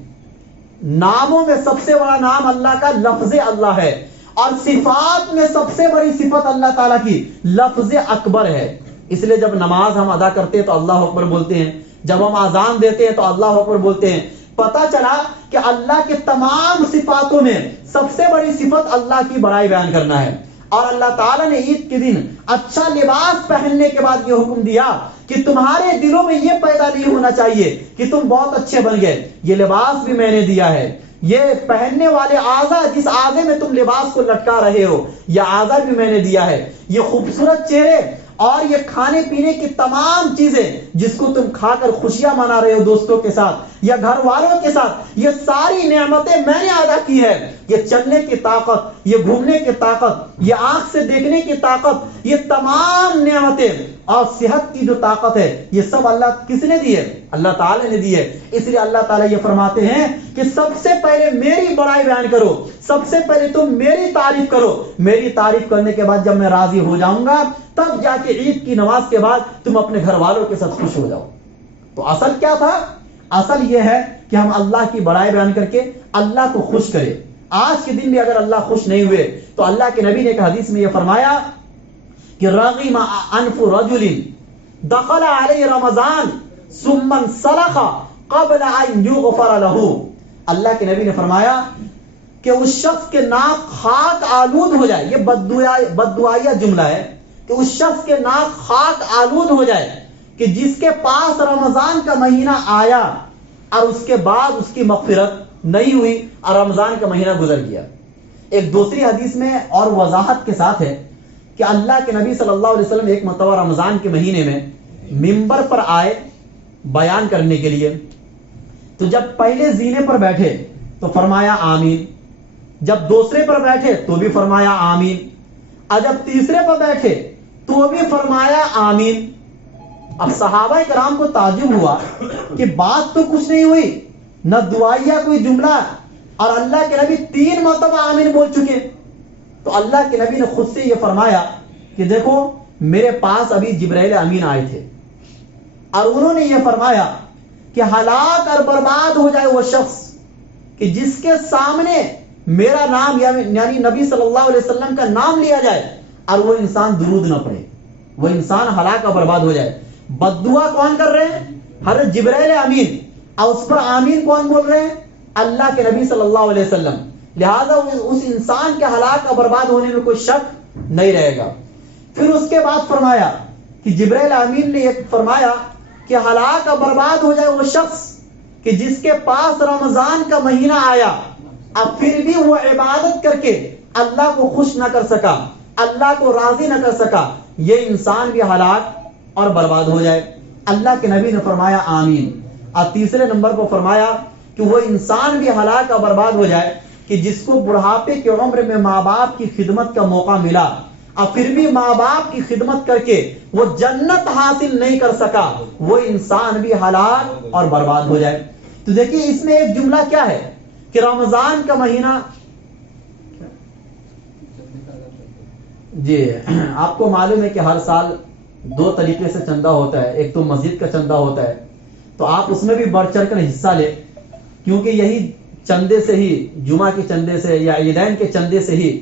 ناموں میں سب سے بڑا نام اللہ کا لفظ اللہ ہے، اور صفات میں سب سے بڑی صفت اللہ تعالیٰ کی لفظ اکبر ہے۔ اس لیے جب نماز ہم ادا کرتے ہیں تو اللہ اکبر بولتے ہیں، جب ہم اذان دیتے ہیں تو اللہ اکبر بولتے ہیں۔ پتہ چلا کہ اللہ کے تمام صفاتوں میں سب سے بڑی صفت اللہ کی بڑائی بیان کرنا ہے۔ اور اللہ تعالیٰ نے عید کے دن اچھا لباس پہننے کے بعد یہ حکم دیا کہ تمہارے دلوں میں یہ پیدا نہیں ہونا چاہیے کہ تم بہت اچھے بن گئے، یہ لباس بھی میں نے دیا ہے، یہ پہننے والے اعضا جس اعضے میں تم لباس کو لٹکا رہے ہو یہ اعضا بھی میں نے دیا ہے، یہ خوبصورت چہرے اور یہ کھانے پینے کی تمام چیزیں جس کو تم کھا کر خوشیاں منا رہے ہو دوستوں کے ساتھ یا گھر والوں کے ساتھ، یہ ساری نعمتیں میں نے ادا کی ہے۔ یہ چلنے کی طاقت، یہ گھومنے کی طاقت، یہ آنکھ سے دیکھنے کی طاقت، یہ تمام نعمتیں اور صحت کی جو طاقت ہے، یہ سب اللہ کس نے دی ہے؟ اللہ تعالی نے دی ہے۔ اس لیے اللہ تعالیٰ یہ فرماتے ہیں کہ سب سے پہلے میری بڑائی بیان کرو، سب سے پہلے تم میری تعریف کرو، میری تعریف کرنے کے بعد جب میں راضی ہو جاؤں گا تب جا کے عید کی نماز کے بعد تم اپنے گھر والوں کے ساتھ خوش ہو جاؤ۔ تو اصل کیا تھا؟ اصل یہ ہے کہ ہم اللہ کی بڑائی بیان کر کے اللہ کو خوش کریں۔ آج کے دن بھی اگر اللہ خوش نہیں ہوئے تو اللہ کے نبی نے ایک حدیث میں یہ فرمایا کہ رغم انف رجل دخل علیہ رمضان ثم انسلخ قبل ان یغفر له۔ اللہ کے نبی نے فرمایا کہ اس شخص کے ناک خاک آلود ہو جائے، یہ بددعائیہ جملہ ہے کہ اس شخص کے ناک خاک آلود ہو جائے کہ جس کے پاس رمضان کا مہینہ آیا اور اس کے بعد اس کی مغفرت نہیں ہوئی اور رمضان کا مہینہ گزر گیا۔ ایک دوسری حدیث میں اور وضاحت کے ساتھ ہے کہ اللہ کے نبی صلی اللہ علیہ وسلم ایک مرتبہ رمضان کے مہینے میں منبر پر آئے، بیان کرنے کے لیے. تو جب پہلے زینے پر بیٹھے تو فرمایا آمین, جب دوسرے پر بیٹھے تو بھی فرمایا آمین, اور جب تیسرے پر بیٹھے تو بھی فرمایا آمین. اب صحابہ کرام کو تعجب ہوا کہ بات تو کچھ نہیں ہوئی, نہ دعائیہ کوئی جملہ, اور اللہ کے نبی 3 مرتبہ آمین بول چکے. تو اللہ کے نبی نے خود سے یہ فرمایا کہ دیکھو میرے پاس ابھی جبرائیل امین آئے تھے اور انہوں نے یہ فرمایا کہ ہلاک اور برباد ہو جائے وہ شخص کہ جس کے سامنے میرا نام یعنی نبی صلی اللہ علیہ وسلم کا نام لیا جائے اور وہ انسان درود نہ پڑھے, وہ انسان ہلاک اور برباد ہو جائے. بد دعا کون کر رہے ہیں؟ حضرت جبرائیل امین, اور اس پر آمین کون بول رہے ہیں؟ اللہ کے نبی صلی اللہ علیہ وسلم. لہذا اس انسان کے ہلاک اور برباد ہونے میں کوئی شک نہیں رہے گا. پھر اس کے بعد فرمایا کہ جبرائیل امین نے یہ فرمایا کہ ہلاک اور برباد ہو جائے وہ شخص کہ جس کے پاس رمضان کا مہینہ آیا اب پھر بھی وہ عبادت کر کے اللہ کو خوش نہ کر سکا, اللہ کو راضی نہ کر سکا, یہ انسان بھی ہلاک اور برباد ہو جائے. اللہ کے نبی نے فرمایا آمین. اور تیسرے نمبر پر فرمایا کہ وہ انسان بھی ہلاک اور برباد ہو جائے کہ جس کو بڑھاپے کی عمر میں ماں باپ کی خدمت کا موقع ملا اور پھر بھی ماں باپ کی خدمت کر کے وہ جنت حاصل نہیں کر سکا, وہ انسان بھی ہلاک اور برباد ہو جائے. تو دیکھیے اس میں ایک جملہ کیا ہے کہ رمضان کا مہینہ, جی آپ کو معلوم ہے کہ ہر سال 2 طریقے سے چندہ ہوتا ہے. ایک تو مسجد کا چندہ ہوتا ہے, تو آپ اس میں بھی بڑھ چڑھ کر حصہ لیں, کیونکہ یہی چندے سے ہی, جمعہ کے چندے سے یا عیدین کے چندے سے ہی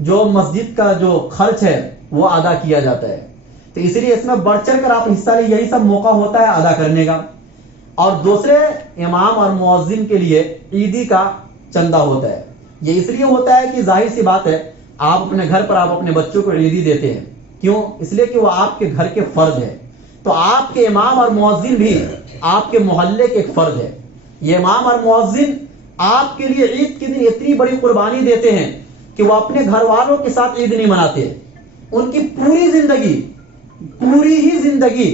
جو مسجد کا جو خرچ ہے وہ ادا کیا جاتا ہے. تو اس لیے اس میں بڑھ چڑھ کر آپ حصہ لیں, یہی سب موقع ہوتا ہے ادا کرنے کا. اور دوسرے امام اور مؤذن کے لیے عیدی کا چندہ ہوتا ہے. یہ اس لیے ہوتا ہے کہ ظاہر سی بات ہے آپ اپنے گھر پر آپ اپنے بچوں کو عیدی دیتے ہیں, کیوں؟ اس لیے کہ وہ آپ کے گھر کے فرد ہے. تو آپ کے امام اور مؤذن بھی آپ کے محلے کے ایک فرد ہے. یہ امام اور مؤذن آپ کے لیے عید کے دن اتنی بڑی قربانی دیتے ہیں کہ وہ اپنے گھر والوں کے ساتھ عید نہیں مناتے. ان کی پوری ہی زندگی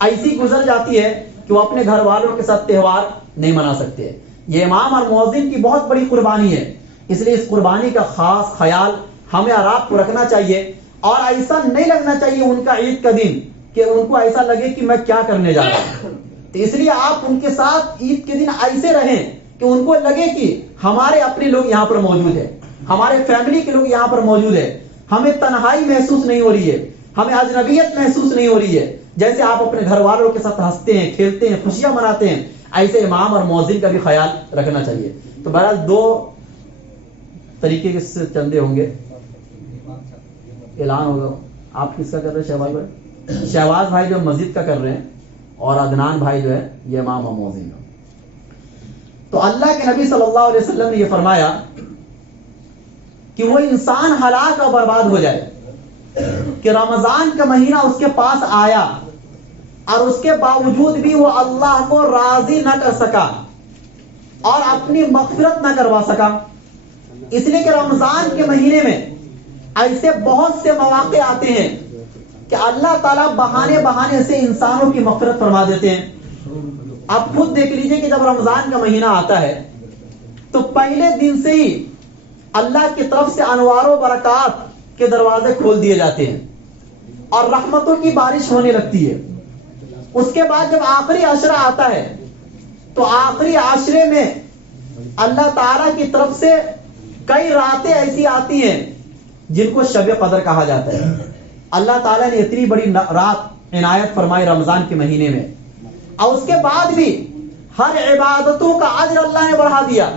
ایسی گزر جاتی ہے کہ وہ اپنے گھر والوں کے ساتھ تہوار نہیں منا سکتے. یہ امام اور مؤذن کی بہت بڑی قربانی ہے, اس لیے اس قربانی کا خاص خیال ہمیں اور آپ کو رکھنا چاہیے. اور ایسا نہیں لگنا چاہیے ان کا عید کا دن کہ ان کو ایسا لگے کہ میں کیا کرنے جا رہا ہوں. تو اس لیے آپ ان کے ساتھ عید کے دن ایسے رہیں کہ ان کو لگے کہ ہمارے اپنے لوگ یہاں پر موجود ہیں, ہمارے فیملی کے لوگ یہاں پر موجود ہیں, ہمیں تنہائی محسوس نہیں ہو رہی ہے, ہمیں اجنبیت محسوس نہیں ہو رہی ہے. جیسے آپ اپنے گھر والوں کے ساتھ ہنستے ہیں, کھیلتے ہیں, خوشیاں مناتے ہیں, ایسے امام اور مؤذن کا بھی خیال رکھنا چاہیے. تو بہرحال 2 طریقے سے چندے ہوں گے. اعلان ہوگا. آپ کس کا کر رہے ہیں؟ شہباز بھائی. شہباز بھائی جو مسجد کا کر رہے ہیں اور عدنان بھائی جو ہے یہ امام اور مؤذن کا. تو اللہ کے نبی صلی اللہ علیہ وسلم نے یہ فرمایا کہ وہ انسان ہلاک اور برباد ہو جائے کہ رمضان کا مہینہ اس کے پاس آیا اور اس کے باوجود بھی وہ اللہ کو راضی نہ کر سکا اور اپنی مغفرت نہ کروا سکا. اس لیے کہ رمضان کے مہینے میں ایسے بہت سے مواقع آتے ہیں کہ اللہ تعالیٰ بہانے سے انسانوں کی مغفرت فرما دیتے ہیں. آپ خود دیکھ لیجئے کہ جب رمضان کا مہینہ آتا ہے تو پہلے دن سے ہی اللہ کی طرف سے انوار و برکات کے دروازے کھول دیے جاتے ہیں اور رحمتوں کی بارش ہونے لگتی ہے. اس کے بعد جب آخری عشرہ آتا ہے تو آخری عشرے میں اللہ تعالیٰ کی طرف سے کئی راتیں ایسی آتی ہیں جن کو شب قدر کہا جاتا ہے. اللہ تعالیٰ نے اتنی بڑی رات عنایت فرمائی رمضان کے مہینے میں, اور اس کے بعد بھی ہر عبادتوں کا اجر اللہ نے بڑھا دیا.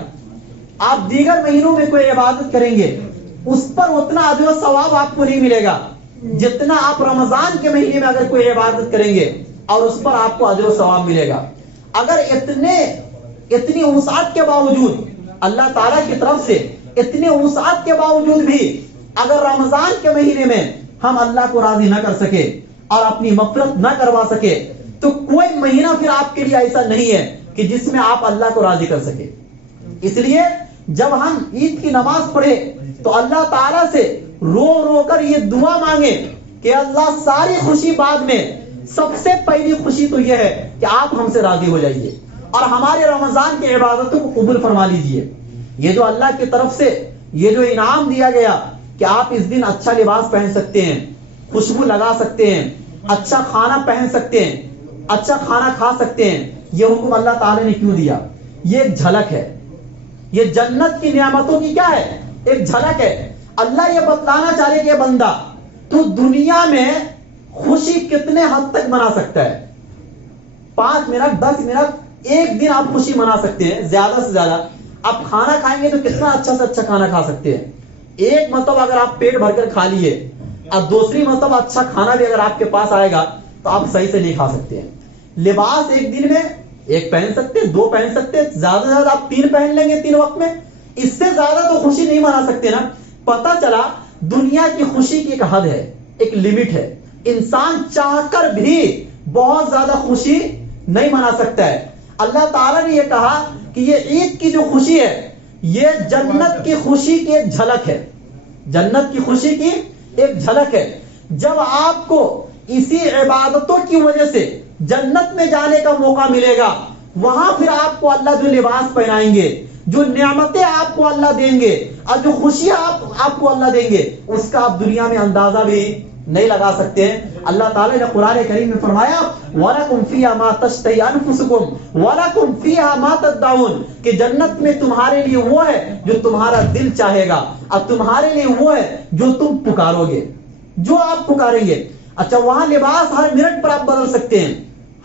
آپ دیگر مہینوں میں کوئی عبادت کریں گے اس پر اتنا اجر و ثواب آپ کو نہیں ملے گا جتنا آپ رمضان کے مہینے میں اگر کوئی عبادت کریں گے اور اس پر آپ کو اجر و ثواب ملے گا. اگر اتنی وسعت کے باوجود اللہ تعالیٰ کی طرف سے اتنے وسعت کے باوجود بھی اگر رمضان کے مہینے میں ہم اللہ کو راضی نہ کر سکے اور اپنی مغفرت نہ کروا سکے تو کوئی مہینہ پھر آپ کے لیے ایسا نہیں ہے کہ جس میں آپ اللہ کو راضی کر سکے. اس لیے جب ہم عید کی نماز پڑھے تو اللہ تعالیٰ سے رو رو کر یہ دعا مانگے کہ اللہ ساری خوشی بعد میں, سب سے پہلی خوشی تو یہ ہے کہ آپ ہم سے راضی ہو جائیے اور ہمارے رمضان کی عبادتوں کو قبول فرما لیجئے. یہ جو اللہ کی طرف سے یہ جو انعام دیا گیا کہ آپ اس دن اچھا لباس پہن سکتے ہیں, خوشبو لگا سکتے ہیں, اچھا کھانا پہن سکتے ہیں, اچھا کھانا کھا سکتے ہیں, یہ حکم اللہ تعالی نے کیوں دیا؟ یہ ایک جھلک ہے, یہ جنت کی نعمتوں کی کیا ہے؟ ایک جھلک ہے. اللہ یہ بتلانا چاہ رہے کہ بندہ تو دنیا میں خوشی کتنے حد تک منا سکتا ہے؟ 5 منٹ 10 منٹ ایک دن آپ خوشی منا سکتے ہیں زیادہ سے زیادہ. آپ کھانا کھائیں گے تو کتنا اچھا سے اچھا کھانا کھا سکتے ہیں. ایک مرتبہ اگر آپ پیٹ بھر کر کھا لیے اور دوسری مرتبہ اچھا کھانا بھی اگر آپ کے پاس آئے گا تو آپ صحیح سے نہیں کھا سکتے ہیں. لباس ایک دن میں ایک پہن سکتے, 2 پہن سکتے, زیادہ سے زیادہ آپ 3 پہن لیں گے 3 وقت میں. اس سے زیادہ تو خوشی نہیں منا سکتے نا. پتا چلا دنیا کی خوشی کی ایک حد ہے, ایک لمٹ ہے. انسان چاہ کر بھی بہت زیادہ خوشی نہیں منا سکتا ہے. اللہ تعالیٰ نے یہ کہا کہ یہ عید کی جو خوشی ہے یہ جنت کی خوشی کی ایک جھلک ہے. جنت کی خوشی کی ایک جھلک ہے. جب آپ کو اسی عبادتوں کی وجہ سے جنت میں جانے کا موقع ملے گا, وہاں پھر آپ کو اللہ جو لباس پہنائیں گے, جو نعمتیں آپ کو اللہ دیں گے اور جو خوشیاں آپ کو اللہ دیں گے, اس کا آپ دنیا میں اندازہ بھی نہیں لگا سکتے ہیں. اللہ تعالیٰ نے قرآن کریم میں فرمایا وَلَكُمْ فِيهَا مَا تَشْتَهِي أَنفُسُكُمْ وَلَكُمْ فِيهَا مَا تَدَّعُونَ, کہ جنت میں تمہارے لیے وہ ہے جو تمہارا دل چاہے گا اور تمہارے لیے وہ ہے جو تم پکارو گے, جو آپ پکاریں گے. اچھا, وہاں لباس ہر منٹ پر آپ بدل سکتے ہیں,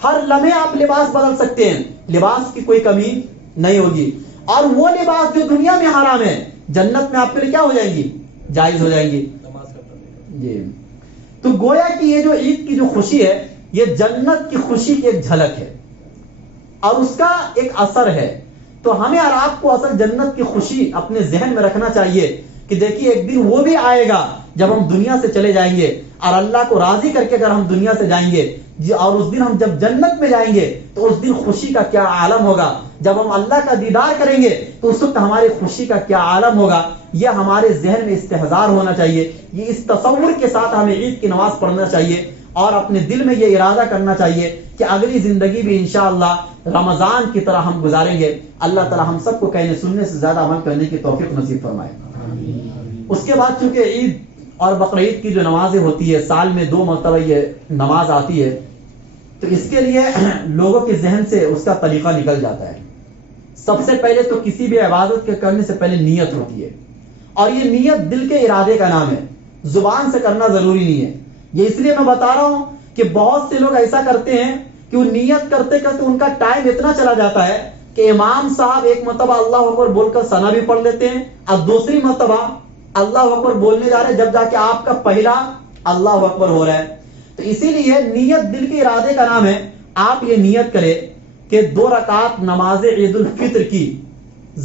ہر لمحے آپ لباس بدل سکتے ہیں, لباس کی کوئی کمی نہیں ہوگی. اور وہ لباس جو دنیا میں حرام ہے جنت میں آپ کے لیے کیا ہو جائیں گی؟ جائز ہو جائیں گی. جی, تو گویا کہ یہ جو عید کی جو خوشی ہے یہ جنت کی خوشی کی ایک جھلک ہے اور اس کا ایک اثر ہے. تو ہمیں اور آپ کو اصل جنت کی خوشی اپنے ذہن میں رکھنا چاہیے کہ دیکھیے ایک دن وہ بھی آئے گا جب ہم دنیا سے چلے جائیں گے اور اللہ کو راضی کر کے اگر ہم دنیا سے جائیں گے, اور اس دن ہم جب جنت میں جائیں گے تو اس دن خوشی کا کیا عالم ہوگا. جب ہم اللہ کا دیدار کریں گے تو اس وقت ہماری خوشی کا کیا عالم ہوگا. یہ ہمارے ذہن میں استحضار ہونا چاہیے. یہ اس تصور کے ساتھ ہمیں عید کی نماز پڑھنا چاہیے اور اپنے دل میں یہ ارادہ کرنا چاہیے کہ اگلی زندگی بھی انشاءاللہ رمضان کی طرح ہم گزاریں گے. اللہ تعالی ہم سب کو کہنے سننے سے زیادہ عمل کرنے کی توفیق نصیب فرمائے. اس کے بعد چونکہ عید اور بقرعید کی جو نمازیں ہوتی ہے سال میں 2 مرتبہ یہ نماز آتی ہے, تو اس کے لیے لوگوں کے ذہن سے اس کا طریقہ نکل جاتا ہے. سب سے پہلے تو کسی بھی عبادت کے کرنے سے پہلے نیت ہوتی ہے, اور یہ نیت دل کے ارادے کا نام ہے, زبان سے کرنا ضروری نہیں ہے. یہ اس لیے میں بتا رہا ہوں کہ بہت سے لوگ ایسا کرتے ہیں کہ وہ نیت کرتے کرتے ان کا ٹائم اتنا چلا جاتا ہے کہ امام صاحب ایک مرتبہ اللہ اکبر بول کر ثنا بھی پڑھ لیتے ہیں اور دوسری مرتبہ اللہ اکبر بولنے جا رہے ہیں جب جا کے آپ کا پہلا اللہ اکبر ہو رہا ہے. تو اسی لیے نیت دل کے ارادے کا نام ہے. آپ یہ نیت کریں کہ 2 رکعت نماز عید الفطر کی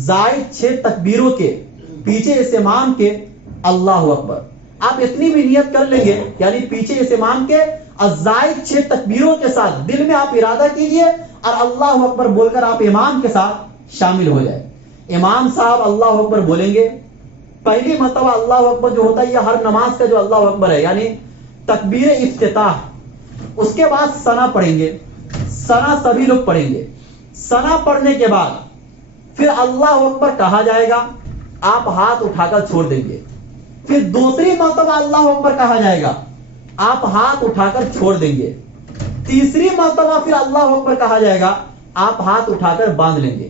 زائد 6 تکبیروں کے پیچھے اس امام کے اللہ اکبر, آپ اتنی بھی نیت کر لیں گے, یعنی پیچھے اس امام کے اور زائد 6 تکبیروں کے ساتھ دل میں آپ ارادہ کیجئے اور اللہ اکبر بول کر آپ امام کے ساتھ شامل ہو جائے. امام صاحب اللہ اکبر بولیں گے, پہلی مرتبہ اللہ اکبر جو ہوتا ہے یہ ہر نماز کا جو اللہ اکبر ہے یعنی تکبیر افتتاح, اس کے بعد ثنا پڑھیں گے, ثنا سبھی لوگ پڑھیں گے. ثنا پڑھنے کے بعد پھر اللہ اکبر کہا جائے گا, آپ ہاتھ اٹھا کر چھوڑ دیں گے. پھر دوسری مرتبہ اللہ اکبر کہا جائے گا, آپ ہاتھ اٹھا کر چھوڑ دیں گے. تیسری مرتبہ پھر اللہ اکبر کہا جائے گا, آپ ہاتھ اٹھا کر باندھ لیں گے.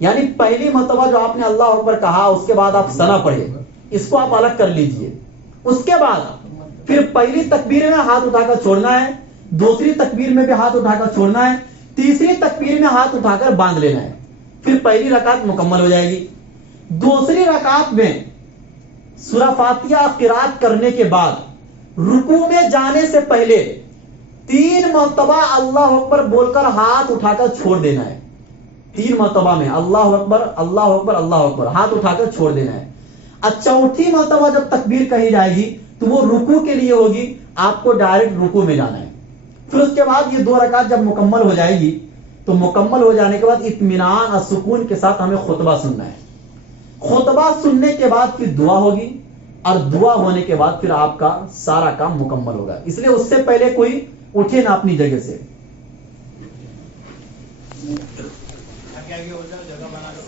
یعنی پہلی مرتبہ جو آپ نے اللہ اکبر کہا اس کے بعد آپ ثنا پڑھے, اس کو آپ الگ کر لیجئے. اس کے بعد پھر پہلی تکبیر میں ہاتھ اٹھا کر چھوڑنا ہے, دوسری تکبیر میں بھی ہاتھ اٹھا کر چھوڑنا ہے, تیسری تکبیر میں ہاتھ اٹھا کر باندھ لینا ہے. پھر پہلی رکعت مکمل ہو جائے گی. دوسری رکعت میں سورہ فاتحہ قرات کرنے کے بعد رکوع میں جانے سے پہلے 3 مرتبہ اللہ اکبر بول کر ہاتھ اٹھا کر چھوڑ دینا ہے. 3 مرتبہ میں اللہ اکبر اللہ اکبر اللہ اکبر ہاتھ اٹھا کر چھوڑ دینا ہے. چوتھی مرتبہ جب تکبیر کہی جائے گی تو وہ رکوع کے لیے ہوگی, آپ کو ڈائریکٹ رکوع میں جانا ہے. پھر اس کے بعد یہ 2 رکعت جب مکمل ہو جائے گی تو مکمل ہو جانے کے بعد اطمینان اور سکون کے ساتھ ہمیں خطبہ سننا ہے. خطبہ سننے کے بعد پھر دعا ہوگی اور دعا ہونے کے بعد پھر آپ کا سارا کام مکمل ہوگا. اس لیے اس سے پہلے کوئی اٹھے نا اپنی جگہ سے.